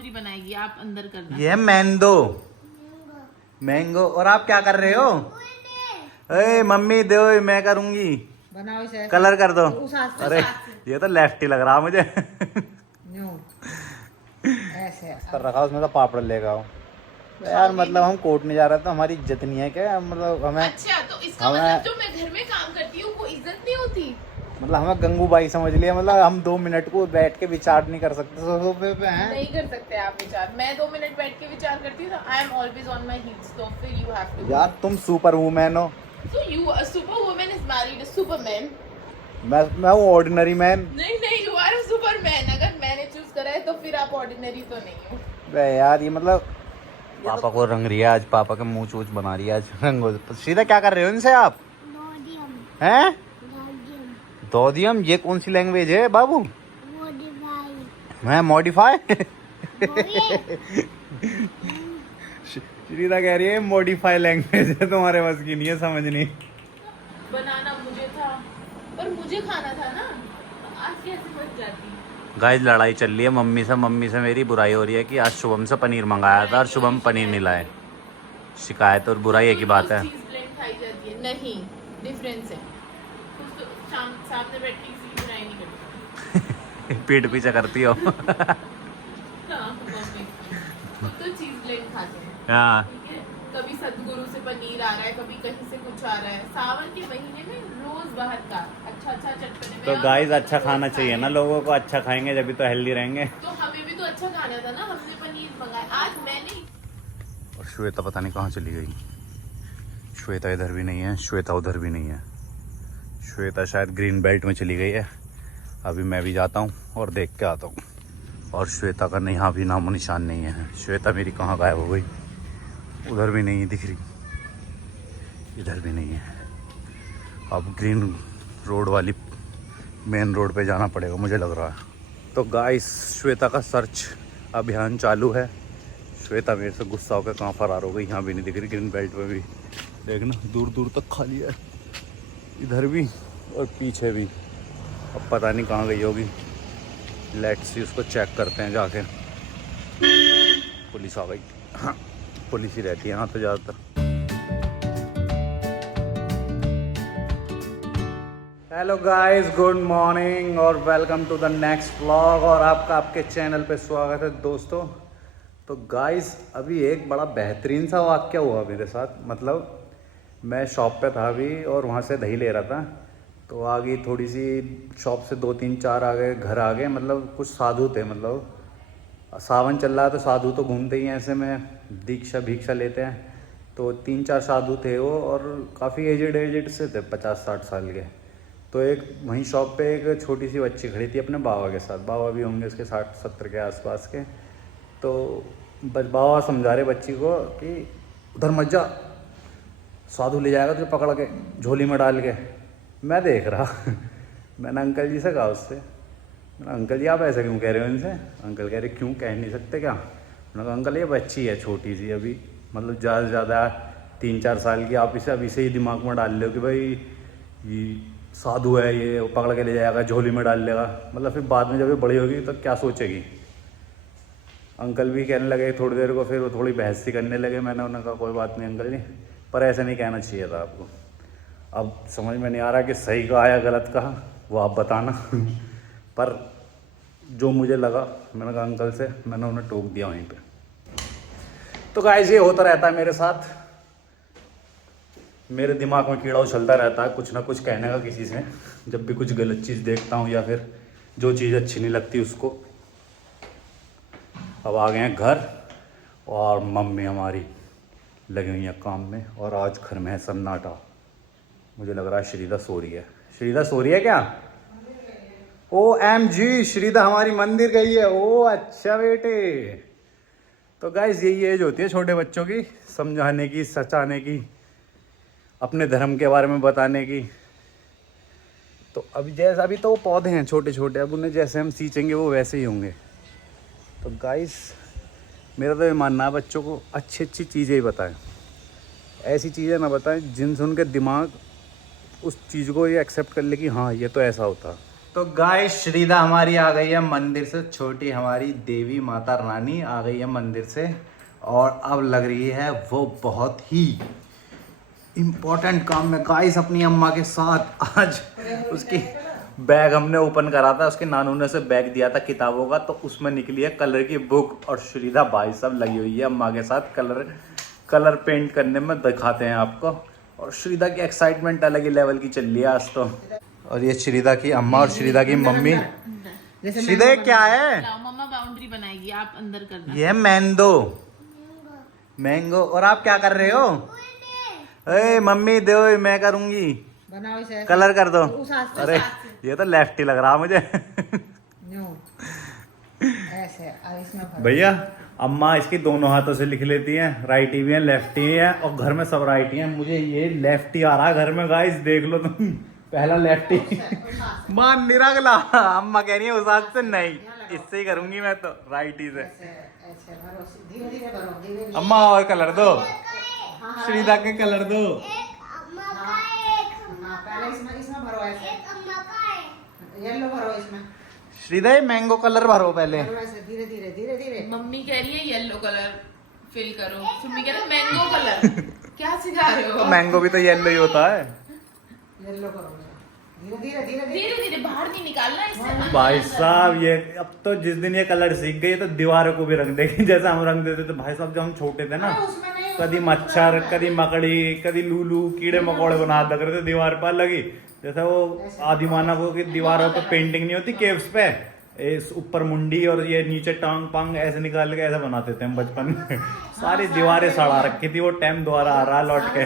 Boundary बनाएगी, आप अंदर करना। ये है मैंगो मैंगो। और आप क्या कर रहे हो? ए मम्मी दो, मैं करूंगी। बनाओ इसे, कलर कर दो। उस हाथ से। अरे ये तो लेफ्ट ही लग रहा मुझे। यूं, ऐसे कर रखा उसमें तो पापड़ लेगा यार। मतलब हम कोर्ट नहीं जा रहे तो हमारी इज्जत नहीं है क्या? मतलब हमें अच्छा तो इसका मतलब जो मैं घर में काम करती हूँ वो इज्जत नहीं होती? मतलब हमें गंगूबाई समझ लिया। मतलब हम 2 मिनट को बैठ के विचार नहीं कर सकते सोफे पे हैं? नहीं कर सकते आप विचार। मैं 2 मिनट बैठ के विचार करती हूँ तो I am always on my heels, तो फिर यू हैव टू। यार तुम सुपर वुमेन हो। So you a super woman is married a Superman. मैं हूँ ऑर्डिनरी मैन। नहीं यू आर अ सुपरमैन। अगर मैंने चूज करा है तो फिर आप ऑर्डिनरी तो नहीं हो। बे यार ये मतलब पापा को रंग रही है आज। पापा के मुंह चूच बना रही है आज रंगो। सीधा क्या कर रहे हो इनसे आप? हैं? दोदियम ये कौन सी लैंग्वेज है बाबू? मैं मॉडिफाई। श्रीदा कह रही है मॉडिफाई लैंग्वेज है, तुम्हारे बस की नहीं है समझनी। बनाना मुझे था पर मुझे खाना था ना, आज कैसे बच जाती। गाइस लड़ाई चल रही है मम्मी से। मम्मी से मेरी बुराई हो रही है कि आज शुभम से पनीर मंगाया था और शुभम पनीर नहीं लाए। शिकायत और बुराई एक ही बात है। चीज ब्लेंड खाई जाती है। नहीं, डिफरेंस है। कुछ तो सामने बैठ के किसी की बुराई नहीं करती। पीठ पीछे करती हो। हाँ, मम्मी खुद तो चीज ब्लेंड खाते हैं। हाँ ठीक है, कभी सतगुरु से पनीर आ रहा है, कभी कहीं से कुछ आ रहा है। सावन के महीने में रोज बाहर का अच्छा चटपटे में। तो गाइस अच्छा खाना चाहिए ना लोगों को। अच्छा खाएंगे जब भी तो हेल्दी रहेंगे। तो हमें भी तो अच्छा खाना था ना, हमने पनीर मंगाया। आज मैंने। और श्वेता पता नहीं कहाँ चली गई। श्वेता इधर भी नहीं है, श्वेता उधर भी नहीं है। श्वेता शायद ग्रीन बेल्ट में चली गई है। अभी मैं भी जाता हूँ और देख के आता हूँ। और श्वेता का यहाँ भी नामो निशान नहीं है। श्वेता मेरी कहाँ गायब हो गई? उधर भी नहीं दिख रही, इधर भी नहीं है। अब ग्रीन रोड वाली मेन रोड पे जाना पड़ेगा मुझे लग रहा है। तो गाइस श्वेता का सर्च अभियान चालू है। श्वेता मेरे से गुस्सा होकर कहाँ फरार हो गई? यहाँ भी नहीं दिख रही। ग्रीन बेल्ट में भी देखना दूर दूर तक खाली है, इधर भी और पीछे भी। अब पता नहीं कहाँ गई होगी। लेट्स सी, उसको चेक करते हैं जाके। पुलिस आ गई। हाँ पुलिस ही रहती है यहाँ तो ज़्यादातर। हेलो गाइस, गुड मॉर्निंग और welcome to the next vlog. और आपका आपके चैनल पे स्वागत है दोस्तों। तो गाइस अभी एक बड़ा बेहतरीन सा वाक़या हुआ मेरे साथ। मतलब मैं शॉप पे था अभी और वहाँ से दही ले रहा था। तो आ गई थोड़ी सी शॉप से 2-3-4 आ गए, घर आ गए। मतलब कुछ साधु थे। मतलब सावन चल रहा है तो साधु तो घूमते ही हैं ऐसे में, दीक्षा भिक्षा लेते हैं। तो 3-4 साधु थे वो और काफ़ी एजेड से थे, 50-60 साल के। तो एक वहीं शॉप पे एक छोटी सी बच्ची खड़ी थी अपने बाबा के साथ। बाबा भी होंगे उसके 60-70 के आसपास के। तो बाबा समझा रहे बच्ची को कि उधर मत जा, साधु ले जाएगा तुझे पकड़ के झोली में डाल के। मैं देख रहा। मैंने अंकल जी से कहा उससे, अंकल जी आप ऐसे क्यों कह रहे हो इनसे? अंकल कह रहे क्यों, कह नहीं सकते क्या? मैंने कहा अंकल ये बच्ची है छोटी सी अभी, मतलब ज़्यादा से ज़्यादा 3-4 साल की। आप इसे अभी से ही दिमाग में डाल लो कि भाई ये साधु है, ये पकड़ के ले जाएगा झोली में डाल लेगा। मतलब फिर बाद में जब ये बड़ी होगी तो क्या सोचेगी? अंकल भी कहने लगे थोड़ी देर को, फिर वो थोड़ी बहस सी करने लगे। मैंने उन्हें कहा कोई बात नहीं अंकल जी, पर ऐसे नहीं कहना चाहिए था आपको। अब समझ में नहीं आ रहा कि सही कहा या गलत कहा, वो आप बताना। पर जो मुझे लगा, मैंने कहा अंकल से, मैंने उन्हें टोक दिया वहीं पे। तो गाइस ये होता रहता है मेरे साथ। मेरे दिमाग में कीड़ा उछलता रहता है कुछ ना कुछ कहने का किसी से, जब भी कुछ गलत चीज़ देखता हूँ या फिर जो चीज़ अच्छी नहीं लगती उसको। अब आ गए हैं घर और मम्मी हमारी लगी हुई है काम में। और आज घर में है सन्नाटा। मुझे लग रहा है श्रीदा सो रही है। श्रीदा सो रही है क्या? OMG श्रीदा हमारी मंदिर गई है। ओ अच्छा बेटे। तो गाइस यही एज होती है छोटे बच्चों की, समझाने की, सचाने की, अपने धर्म के बारे में बताने की। तो अभी जैसा अभी तो वो पौधे हैं छोटे छोटे, अब उन्हें जैसे हम सींचेंगे वो वैसे ही होंगे। तो गाइस मेरा तो ये मानना है बच्चों को अच्छी अच्छी चीज़ें ही बताएं, ऐसी चीज़ें ना बताएं जिनसे उनके दिमाग उस चीज़ को ये एक्सेप्ट कर ले कि हाँ ये तो ऐसा होता। तो गाइस श्रीदा हमारी आ गई है मंदिर से, छोटी हमारी देवी माता रानी आ गई है मंदिर से, और अब लग रही है वो बहुत ही इम्पोर्टेंट काम में गाइस अपनी अम्मा के साथ। आज उसकी बैग हमने ओपन करा था, उसके नानू ने से बैग दिया था किताबों का, तो उसमें निकली है कलर की बुक, और श्रीदा भाई सब लगी हुई है अम्मा के साथ कलर पेंट करने में, दिखाते हैं आपको। और श्रीदा की एक्साइटमेंट अलग ही लेवल की चल रही है आज तो। और ये श्रीदा की अम्मा और श्रीदा की मम्मी। श्रीदा ये क्या है? मम्मा बाउंड्री बनाएगी, आप अंदर करना। ये मैंगो। और आप क्या कर रहे हो? ए मम्मी दो, मैं करूंगी। बनाओ इसे। कलर कर दो। उस हाथ से। अरे ये तो लेफ्टी लग रहा मुझे। यूं। ऐसे और इसमें भरो। भैया अम्मा इसकी दोनों हाथों से लिख लेती हैं, राइटी भी है लेफ्टी है, और घर में सब राइटी हैं। मुझे ये लेफ्टी आ रहा है घर में गाइस, देख लो तुम। पहला लेफ्टी मान निरागला। अम्मा कह रही है उस हाथ से नहीं, इससे ही करूंगी मैं तो, राइटी से। ऐसे भरो, धीरे-धीरे भरो, धीरे-धीरे। अम्मा और कलर दो, श्रीदा के कलर दो। हाँ, पहले इसमें भरो ऐसे। येलो भरो इसमें। श्रीदा ये मैंगो कलर भरो पहले। भरो ऐसे धीरे-धीरे। मम्मी कह रही है येलो कलर फिल करो, सुम्मी कह रही है मैंगो कलर। क्या सिखा रहे हो? मैंगो भी तो येलो ही होता है। येलो करो। धीरे-धीरे। धीरे धीरे बाहर नहीं निकालना इससे। भाई साहब ये अब तो जिस दिन ये कलर सीख गई तो दीवारों को भी रंग देगी, जैसे हम रंग देते थे भाई साहब जब हम छोटे थे ना। कभी मच्छर, कभी मकड़ी, कभी लूलू, कीड़े मकोड़े बना लग रहे थे दीवार पर लगी। जैसे वो आदिमानव की दीवारों पे पेंटिंग नहीं होती केव्स पे, इस ऊपर मुंडी और ये नीचे टांग पांग ऐसे निकाल के ऐसे बनाते थे हम बचपन में। सारी दीवारें सड़ा रखी थी, वो टाइम दोबारा आ रहा लौट के।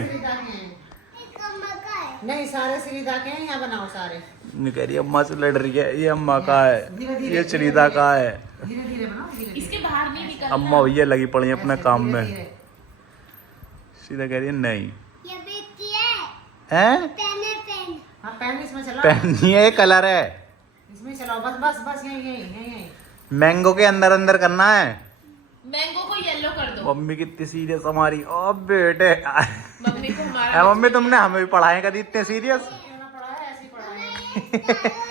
नहीं सारे श्रीदा के हैं, यहाँ बनाओ सारे। नहीं कह रही अम्मा से लड़ रही है, ये अम्मा का है, ये श्रीदा का है। धीरे-धीरे बनाओ, धीरे-धीरे। इसके बाहर नहीं निकालना। अम्मा भैया लगी पड़ी है अपने काम में। धीरे-धीरे। श्रीदा कह रही है नहीं। ये बेटी है हैं? पेन हाँ पेन इसमें चलाओ। पेन नहीं है, ये कलर है। इसमें चलाओ, बस यही। मैंगो के अंदर अंदर करना है। मैंगो को येलो कर दो। मम्मी कितनी सीरियस हमारी। ओ बेटे मम्मी को हमारा मम्मी तुमने हमें भी पढ़ाए कभी इतने सीरियस? ऐसे ही पढ़ा है।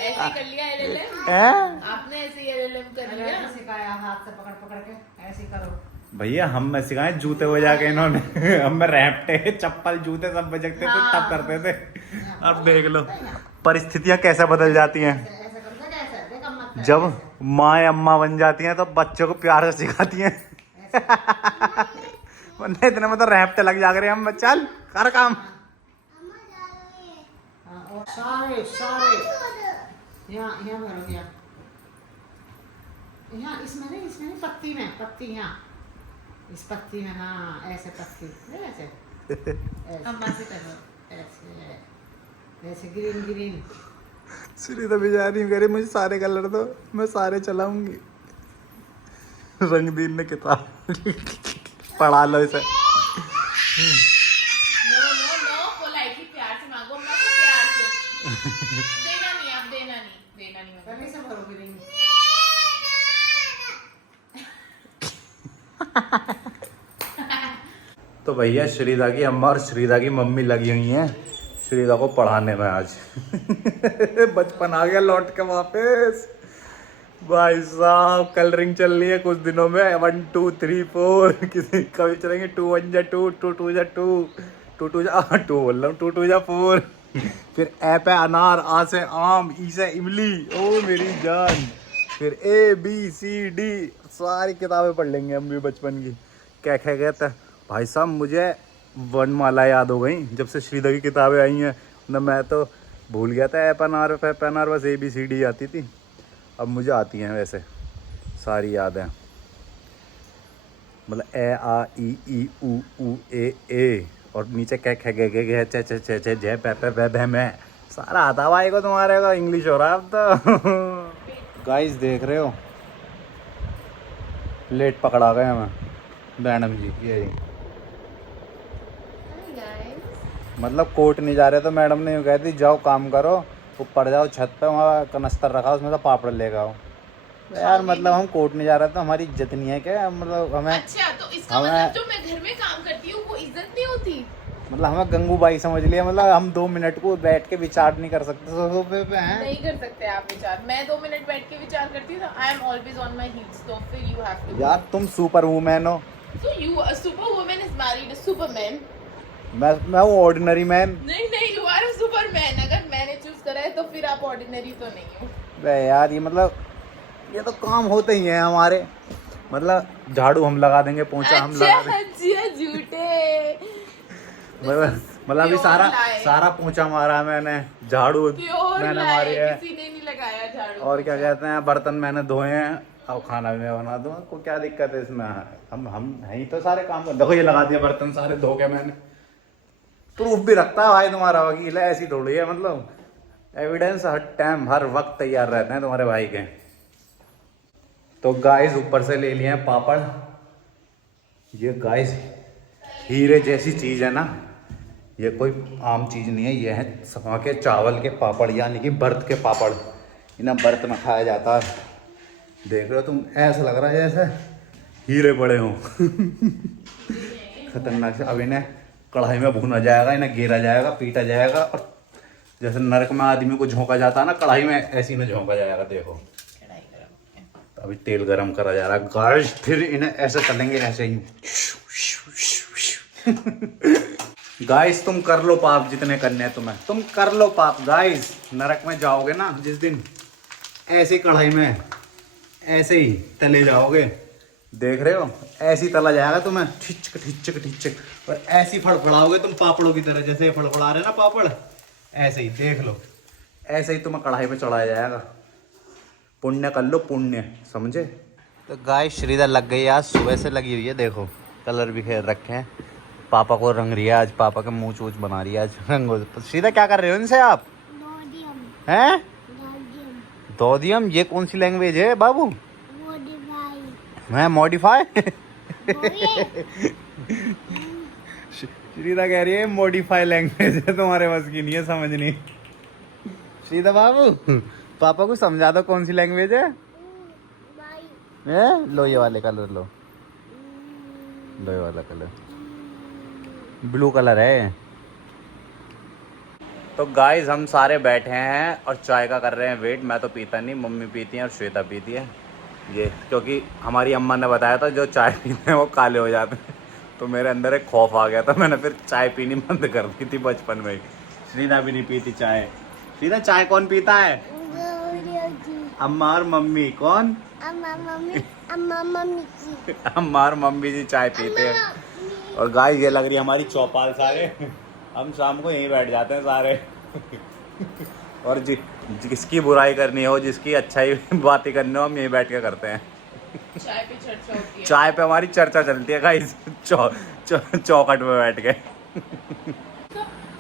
ऐसे कर लिया LLM। हैं? आपने ऐसे LLM कर लिया। ऐसे सिखाया, हाथ से पकड़ के ऐसे ही करो। भैया हम में सिखाए जूते बजा के इन्होंने। हम में रैपटे चप्पल जूते सब बजते थे तब करते थे। अब देख लो परिस्थितियां कैसे बदल जाती हैं। ऐसे करो, ऐसे देख अम्मा। जब माँ अम्मा बन जाती हैं तो बच्चों को प्यार से सिखाती हैं। वरना इतने में तो रैपटे लग जा रहे हम। चल कर काम। हाँ, और सारे यहाँ भरो, यहाँ इसमें नहीं पत्ती में यहाँ इस पत्ती में। हाँ ऐसे पत्ती ऐसे अम्मा से करो। ऐसे ग्रीन। श्रीदा भी जा रही कह रही मुझे सारे कलर दो, मैं सारे चलाऊंगी। रंगदीन ने किताब पढ़ा लो इसे। नो पोलाइटली प्यार से मांगो अम्मा से, प्यार से। देना नहीं। पहले से भरो ग्रीन। तो भैया श्रीदा की अम्मा और श्रीदा की मम्मी लगी हुई हैं श्रीदा को पढ़ाने में आज। बचपन आ गया लौट के वापस। भाई साहब कलरिंग चल रही है कुछ दिनों में। 1 2 3 4 किसी कभी चलेंगे 2 1 जा 2 2 2 जा 2 2 2 जा 2 बोल रहा हूँ 2 2 जा 4। फिर ए पे अनार, आ से आम, ई से इमली, ओ मेरी जान। फिर ABCD सारी किताबें पढ़ लेंगे हम भी बचपन की। क्या कहते हैं भाई साहब, मुझे वर्णमाला याद हो गई जब से श्रीदा की किताबें आई हैं ना। मैं तो भूल गया था एपनार बस ABCD आती थी, अब मुझे आती हैं वैसे सारी याद है। मतलब ए आ ई ई ऊ ए और नीचे कै खे गे गे चे चे चे चे जे पे पे बे मैं सारा आता भाई को तुम्हारे को। इंग्लिश हो रहा है अब तो। गाइस देख रहे हो प्लेट पकड़ा गए हमें मैडम जी। ये मतलब कोर्ट नहीं जा रहे तो मैडम ने यूँ कहती जाओ काम करो, ऊपर जाओ छत पे, वहाँ कनस्तर रखा उसमें से पापड़ लेकर आओ। यार मतलब हम कोर्ट नहीं जा रहे तो हमारी इज्जत नहीं है क्या? मतलब हमें अच्छा तो इसका मतलब जो मैं घर में काम करती हूँ वो इज्जत नहीं होती? मतलब हमें गंगूबाई समझ लिया, मतलब हम 2 मिनट को बैठ के विचार नहीं कर सकते सोफे पे हैं। नहीं कर सकते आप विचार। मैं 2 मिनट बैठ के विचार करती हूँ तो I am always on my heels, तो फिर यू हैव टू। यार तुम सुपर वुमेन हो, so you a super woman is married a Superman. मैं हूँ ऑर्डिनरी मैन। नहीं यू आर अ सुपरमैन। अगर मैंने चूज करा है तो फिर आप ऑर्डिनरी तो नहीं हो। बे यार ये मतलब ये तो काम होते ही हैं हमारे, मतलब झाड़ू हम लगा देंगे, पोंछा हम लगा देंगे। अच्छा झूठे। मतलब अभी Pure lie. सारा पोंछा मारा मैंने, झाड़ू प्योर मैंने मारी है, किसी ने नहीं लगाया झाड़ू। और क्या कहते हैं बर्तन मैंने धोए हैं, अब खाना भी मैं बना दूंगा। को क्या दिक्कत है इसमें? हम है ही तो सारे काम कर। देखो ये लगा दिया बर्तन सारे धो के मैंने, प्रूफ भी रखता है भाई तुम्हारा वकील है, ऐसी थोड़ी है। मतलब एविडेंस हर टाइम हर वक्त तैयार रहते हैं तुम्हारे भाई के। तो गाइस ऊपर से ले लिए हैं पापड़। ये गाइस हीरे जैसी चीज है ना, ये कोई आम चीज नहीं है, ये है समा के चावल के पापड़, यानी कि बर्त के पापड़। इन्हें बर्त में खाया जाता है। देख रहे हो तुम, ऐसा लग रहा है जैसे हीरे बड़े हों। खतरनाक से। अब इन्हें कढ़ाई में भुना जाएगा, इन्हें घेरा जाएगा, पीटा जाएगा, और जैसे नरक में आदमी को झोंका जाता है ना, कढ़ाई में ऐसे इन्हें झोंका जाएगा। देखो तो अभी तेल गरम करा जा रहा है गाइस, फिर इन्हें ऐसे तलेंगे, ऐसे ही। गाइस तुम कर लो पाप जितने करने हैं तुम्हें, तुम कर लो पाप गाइस। नरक में जाओगे ना जिस दिन, ऐसी कढ़ाई में ऐसे ही तले जाओगे। देख रहे हो, ऐसी तला जाएगा तुम्हें, ठिचक ठिचक ठिचक, और ऐसी फड़फड़ाओगे तुम पापड़ों की तरह, जैसे फड़फड़ा रहे ना पापड़, ऐसे ही। देख लो, ऐसे ही तुम्हें कढ़ाई पे चढ़ाया जाएगा। पुण्य कर लो पुण्य, समझे? तो गाय श्रीदा लग गई, आज सुबह से लगी हुई है। देखो कलर भी खेल रखे हैं, पापा को रंग रही है आज, पापा के मुँह चूच बना रही है आज रंगो। तो श्रीदा क्या कर रहे हो इनसे आप? हैं? दोदियम? ये कौन सी लैंग्वेज है बाबू? मैं मॉडिफाई। श्रीदा कह रही है मॉडिफाई लैंग्वेज है, तुम्हारे बस की नहीं है समझनी। श्रीदा बाबू पापा को समझा दो कौन सी लैंग्वेज है। लो ये वाले कलर लो ये वाला कलर ब्लू कलर है। तो गाइस हम सारे बैठे हैं और चाय का कर रहे हैं वेट। मैं तो पीता नहीं, मम्मी पीती हैं और श्वेता पीती है ये, क्योंकि हमारी अम्मा ने बताया था जो चाय पीते हैं वो काले हो जाते हैं। तो मेरे अंदर एक खौफ आ गया था, मैंने फिर चाय पीनी बंद कर दी थी बचपन में ही। श्रीदा भी नहीं पीती चाय। श्रीदा चाय कौन पीता है? अम्मा और मम्मी। कौन? अम्मा और मम्मी जी चाय पीते हैं। और गाइस ये लग रही है हमारी चौपाल सारे, हम शाम को यहीं बैठ जाते हैं सारे। और जिसकी बुराई करनी हो, जिसकी अच्छाई बातें करनी हो, हम यहीं बैठ के करते हैं। चाय पे चर्चा होती है। चाय पे हमारी चर्चा चलती है गाइस, चौखट में बैठ के।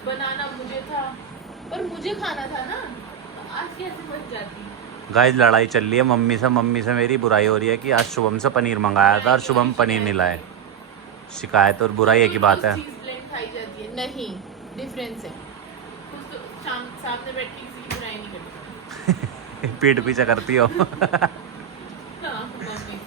बनाना मुझे था, पर मुझे खाना था ना, आज कैसे बच जाती? गाइस लड़ाई चल रही है मम्मी से मेरी बुराई हो रही है कि आज शुभम से पनीर मंगाया था और शुभम पनीर नहीं लाए। शिकायत और बुराई एक ही बात है। चीज ब्लेंड खाई जाती है, नहीं डिफरेंस है। कुछ तो सामने बैठ के किसी की बुराई नहीं करती। पीठ पीछे करती हो। हाँ, मम्मी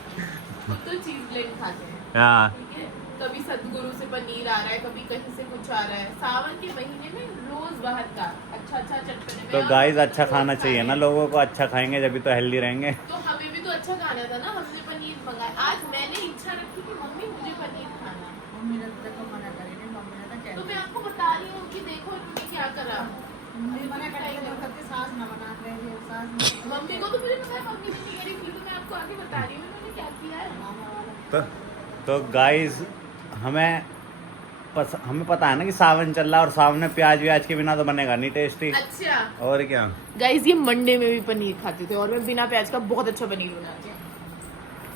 खुद तो चीज ब्लेंड खाते हैं। हाँ ठीक है, कभी सतगुरु से पनीर आ रहा है, कभी कहीं से कुछ आ रहा है। सावन के महीने में रोज बाहर का अच्छा चटपटे में। तो गाइस अच्छा खाना चाहिए ना लोगों को, अच्छा खाएंगे जब भी तो हेल्दी रहेंगे। तो हमें भी तो अच्छा खाना था ना, हमने पनीर मंगाया। आज मैंने इच्छा रखी कि मम्मी मुझे पनीर खाना। मम्मी ने तो मना करी नहीं, मम्मी ने तो कह तो मैं आपको बता रही हूँ कि देखो इन्होंने क्या करा। मम्मी मना करेगी तो कहती सास ना बना रही है, सास ना मम्मी को तो मुझे पता है, मम्मी ने नहीं करी, फिर तो मैं आपको आगे बता रही हूँ उन्होंने क्या किया है। तो गाइस हमें पता है ना कि सावन चल रहा है, और सावन में प्याज व्याज के बिना तो बनेगा नहीं टेस्टी। अच्छा और क्या गाइस, ये मंडे में भी पनीर खाते थे और मैं बिना प्याज का बहुत अच्छा पनीर बनाती हूँ।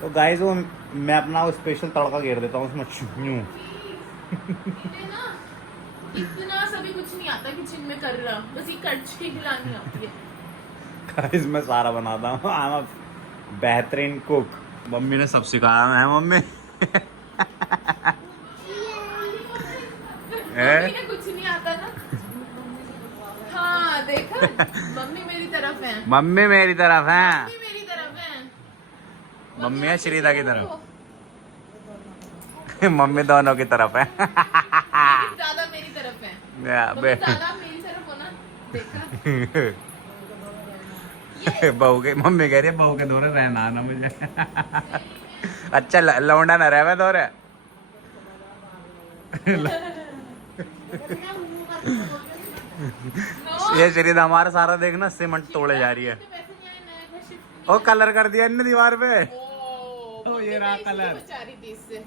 तो गाइस वो मैं अपना वो स्पेशल तड़का घेर देता हूँ उसमें। यूं इन्हें ना इतना सभी कुछ नहीं आता किचन में कर रहा, बस ये कड़छी हिलानी आती है। गाइस मैं सारा बनाता हूँ, आई एम अ बेहतरीन कुक। मम्मी ने सब सिखाया है। मम्मी मम्मी ने कुछ नहीं आता ना। हाँ देखा, मम्मी मेरी तरफ है। मम्मी मेरी तरफ है, मम्मी मेरी तरफ है। मम्मी है श्रीदा की तरफ। मम्मी दोनों की तरफ है। ज्यादा मेरी तरफ तरफ है। या, तुम बे- ज्यादा मेरी तरफ हो ना, देखा? बहू के मम्मी कह रही है बहू के दौरे रहना आना मुझे। अच्छा लौंडा ना रहे दौरे। No, ये शरीर हमारा सारा देखना सीमेंट तोड़े जा रही है। तो वैसे नहीं आया, नया घर shift ओ कलर कर दिया इनने दीवार पे। ओ, ये रहा मैं इसलिए कलर। बचा रही थी इससे।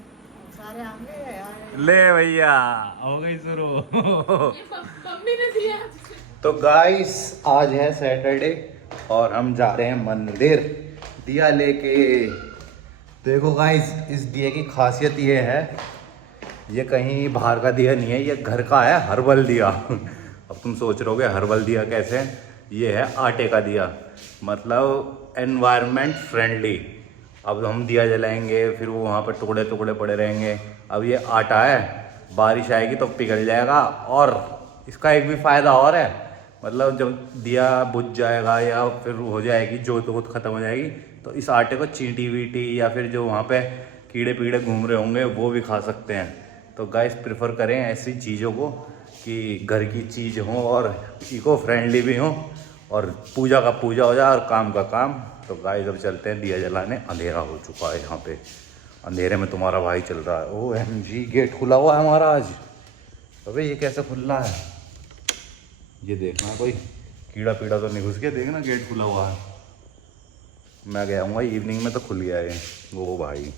सारे आमले यार ले भैया हो गई शुरू। ये मम्मी ने दिया। तो गाइस आज है सैटरडे और हम जा रहे हैं मंदिर दिया लेके। देखो गाइस इस दिए की खासियत ये है, ये कहीं बाहर का दिया नहीं है, ये घर का है हर्बल दिया। अब तुम सोच रहे होगे हर्बल दिया कैसे, ये है आटे का दिया, मतलब एनवायरनमेंट फ्रेंडली। अब हम दिया जलाएंगे फिर वो वहाँ पर टुकड़े टुकड़े पड़े रहेंगे। अब ये आटा है, बारिश आएगी तो पिघल जाएगा। और इसका एक भी फ़ायदा और है, मतलब जब दिया बुझ जाएगा या फिर हो जाएगी जोत वोत ख़त्म हो जाएगी तो इस आटे को चींटी वीटी या फिर जो वहाँ पे कीड़े पीड़े घूम रहे होंगे वो भी खा सकते हैं। तो गाइस प्रेफर करें ऐसी चीज़ों को कि घर की चीज़ हो और इको फ्रेंडली भी हो और पूजा का पूजा हो जाए और काम का काम। तो गाइस अब चलते हैं दिया जलाने, अंधेरा हो चुका है यहाँ पे। अंधेरे में तुम्हारा भाई चल रहा है। OMG गेट खुला हुआ है हमारा आज। अबे ये कैसे खुल रहा है, ये देखना कोई कीड़ा पीड़ा तो नहीं घुस गया, देखना गेट खुला हुआ है। मैं गया हूँ इवनिंग में तो खुल गया है वो भाई।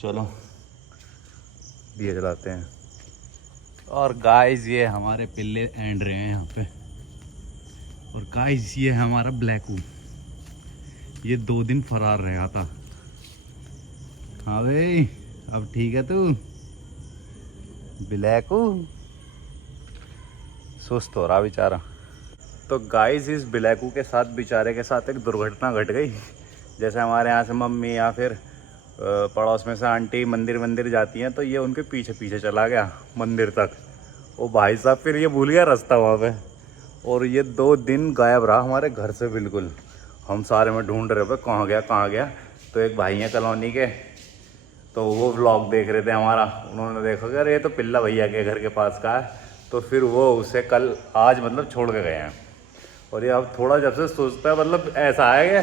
चलो दिए जलाते हैं। और गाइस ये हमारे पिल्ले एंड रहे हैं यहाँ पे। और गाइस ये है हमारा ब्लैकू, ये 2 दिन फरार रहा था। हाँ भाई अब ठीक है तू ब्लैकू, सुस्त हो रहा बेचारा। तो गाइस इस ब्लैकू के साथ बेचारे के साथ एक दुर्घटना घट गई। जैसे हमारे यहाँ से मम्मी या फिर पड़ोस में से आंटी मंदिर जाती हैं तो ये उनके पीछे पीछे चला गया मंदिर तक। ओ भाई साहब फिर ये भूल गया रास्ता वहाँ पे और ये 2 दिन गायब रहा हमारे घर से बिल्कुल। हम सारे में ढूंढ रहे थे कहाँ गया। तो एक भाई हैं कॉलोनी के, तो वो व्लॉग देख रहे थे हमारा, उन्होंने देखा कि अरे ये तो पिल्ला भैया के घर के पास का है। तो फिर वो उसे कल आज मतलब छोड़ के गए हैं। और ये अब थोड़ा जब से सोचता है मतलब ऐसा है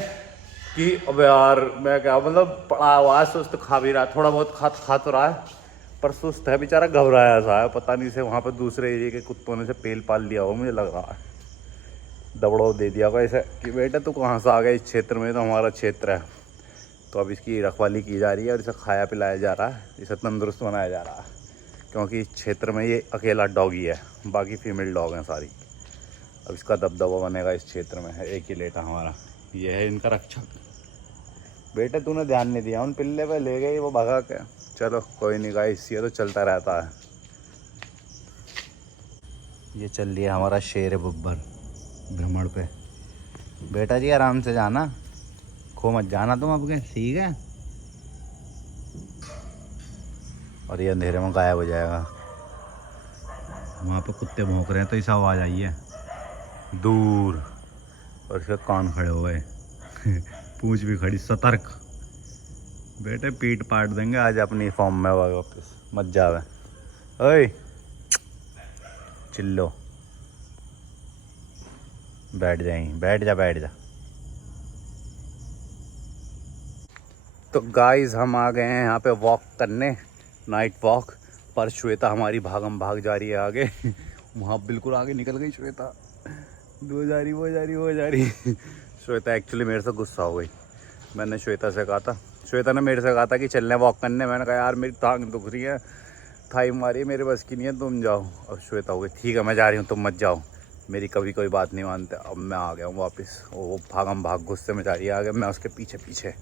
कि अब यार मैं क्या मतलब पड़ा हुआ है, सुस्त खा भी रहा, थोड़ा बहुत खा तो रहा है पर सुस्त है बेचारा, घबराया सा है। पता नहीं से वहाँ पर दूसरे एरिया के कुत्तों ने से पेल पाल दिया हो, मुझे लग रहा है दबड़ो दे दिया होगा ऐसे कि बेटा तू कहाँ से आ गया इस क्षेत्र में, तो हमारा क्षेत्र है। तो अब इसकी रखवाली की जा रही है और इसे खाया पिलाया जा रहा है, इसे तंदुरुस्त बनाया जा रहा है क्योंकि इस क्षेत्र में ये अकेला डॉगी है, बाकी फीमेल डॉग हैं सारी। अब इसका दबदबा बनेगा इस क्षेत्र में। है एक ही लेटा हमारा, ये है इनका रक्षक। बेटे तूने ध्यान नहीं दिया उन पिल्ले पे, ले गई वो भगा के। चलो कोई नहीं गाइस, ये तो चलता रहता है। ये चल रही है हमारा शेर बब्बर भ्रमण पे। बेटा जी आराम से जाना, खो मत जाना तुम अब के, ठीक है। और ये अंधेरे में गायब हो जाएगा। वहाँ पे कुत्ते भौंक रहे हैं तो इस आवाज़ आई है दूर और इसके कान खड़े हुए पूंछ भी खड़ी, सतर्क। बेटे पीट पाट देंगे आज अपनी फॉर्म में वापस, मत जावे। ओए चिल्लो, बैठ जा। तो गाइस हम आ गए हैं यहाँ पे वॉक करने, नाइट वॉक। पर श्वेता हमारी भागम भाग जा रही है आगे। वहाँ बिल्कुल आगे निकल गई श्वेता, वो जा रही। श्वेता एक्चुअली मेरे से गुस्सा हो गई। मैंने श्वेता से कहा था, श्वेता ने मेरे से कहा था कि चलने वॉक करने। मैंने कहा यार मेरी टांग दुख रही है, थाई मारी, मेरे बस की नहीं है, तुम जाओ। अब श्वेता हो गई ठीक है मैं जा रही हूँ, तुम मत जाओ। मेरी कभी कोई बात नहीं मानते। अब मैं आ गया हूँ वापस, वो भागम भाग गुस्से में जा रही है आगे, मैं उसके पीछे।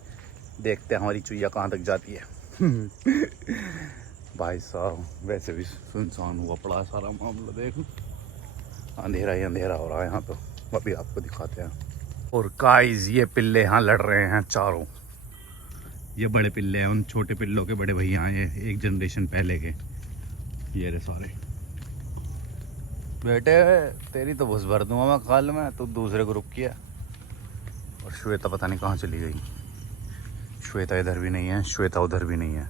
देखते हैं हमारी चुईया कहाँ तक जाती है। भाई साहब वैसे भी सुनसान हुआ पड़ा है सारा मामला, देखो अंधेरा ही अंधेरा हो रहा है यहाँ तो। अभी आपको दिखाते हैं। और गाइस ये पिल्ले यहाँ लड़ रहे हैं चारों। ये बड़े पिल्ले हैं, उन छोटे पिल्लों के बड़े भैया हैं, ये एक जनरेशन पहले के। ये रे सारे। बेटे तेरी तो भुस भर दूंगा मैं खाल में, तू दूसरे ग्रुप की है। और श्वेता पता नहीं कहाँ चली गई। श्वेता इधर भी नहीं है, श्वेता उधर भी नहीं है।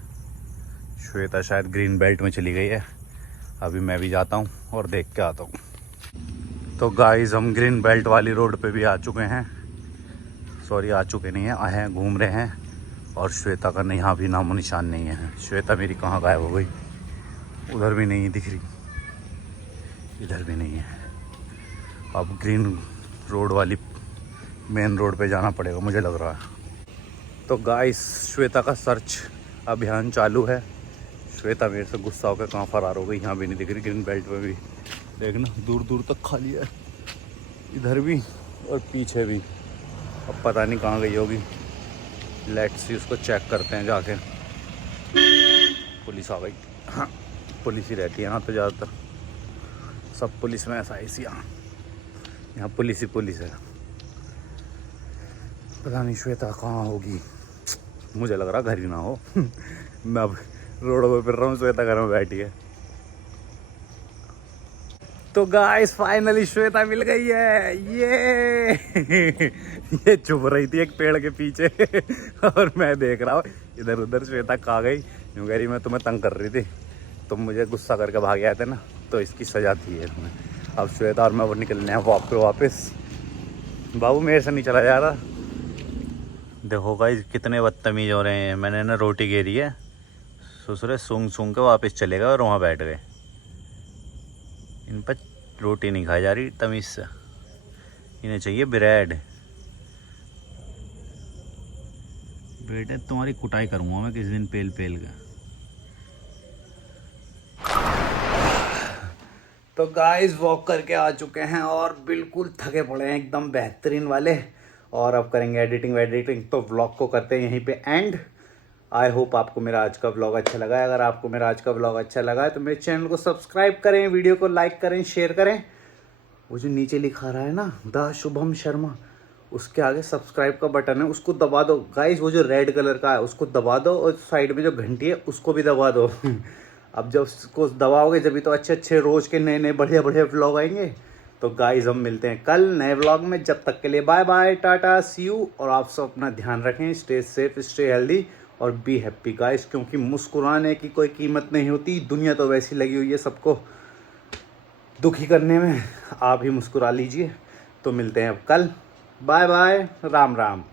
श्वेता शायद ग्रीन बेल्ट में चली गई है। अभी मैं भी जाता हूँ और देख के आता हूँ। तो गाइस हम ग्रीन बेल्ट वाली रोड पे भी आ चुके हैं, सॉरी आ चुके नहीं हैं, आए हैं, घूम रहे हैं। और श्वेता का नहीं, यहाँ भी नामो निशान नहीं है। श्वेता मेरी कहाँ गायब हो गई, उधर भी नहीं दिख रही, इधर भी नहीं है। अब ग्रीन रोड वाली मेन रोड पे जाना पड़ेगा मुझे लग रहा है। तो गाइस श्वेता का सर्च अभियान चालू है। श्वेता मेरे से गुस्सा होकर कहाँ फरार हो गई, यहाँ भी नहीं दिख रही। ग्रीन बेल्ट पे भी देखना दूर दूर तक खाली है, इधर भी और पीछे भी। अब पता नहीं कहाँ गई होगी, लेट्स सी, उसको चेक करते हैं जाके। पुलिस आ गई, हाँ पुलिस ही रहती है यहाँ तो ज़्यादातर, सब पुलिस में ऐसा है इसी यहाँ पुलिस ही पुलिस है। पता नहीं श्वेता कहाँ होगी, मुझे लग रहा घर ही ना हो। मैं अब रोड पे फिर रहा हूँ, श्वेता घर में बैठी है। तो गाइस फाइनली श्वेता मिल गई है, ये चुप रही थी एक पेड़ के पीछे और मैं देख रहा हूँ इधर उधर श्वेता कहाँ गई। यूँ कह रही मैं तुम्हें तंग कर रही थी, तुम मुझे गुस्सा करके भाग आए थे ना, तो इसकी सजा थी है तुम्हें। अब श्वेता और मैं वो निकलने हैं वापस। बाबू मेरे से नहीं चला जा रहा। देखो गाइस कितने बदतमीज हो रहे हैं। मैंने ना रोटी घेरी है, ससुरे सूंघ सूंघ के वापस चले गए और वहाँ बैठ गए। इन पर रोटी नहीं खाई जा रही तमीज़ से, इन्हें चाहिए ब्रेड। बेटे तुम्हारी कुटाई करूँगा मैं किसी दिन पेल पेल का। तो गाइस वॉक करके आ चुके हैं और बिल्कुल थके पड़े हैं एकदम बेहतरीन वाले। और अब करेंगे एडिटिंग। तो व्लॉग को करते हैं यहीं पे एंड। आई होप आपको मेरा आज का व्लॉग अच्छा लगा है। अगर आपको मेरा आज का व्लॉग अच्छा लगा है तो मेरे चैनल को सब्सक्राइब करें, वीडियो को लाइक करें, शेयर करें। वो जो नीचे लिखा रहा है ना द शुभम शर्मा, उसके आगे सब्सक्राइब का बटन है, उसको दबा दो गाइस। वो जो रेड कलर का है उसको दबा दो और साइड में जो घंटी है उसको भी दबा दो। अब जब उसको दबाओगे जब तो अच्छे रोज़ के नए बढ़िया व्लॉग आएंगे। तो गाइस हम मिलते हैं कल नए व्लॉग में, जब तक के लिए bye bye, tata, see you. और आप सब अपना ध्यान रखें, स्टे सेफ, स्टे हेल्दी और बी हैप्पी गाइस, क्योंकि मुस्कुराने की कोई कीमत नहीं होती। दुनिया तो वैसी लगी हुई है सबको दुखी करने में, आप ही मुस्कुरा लीजिए। तो मिलते हैं अब कल, बाय बाय, राम राम।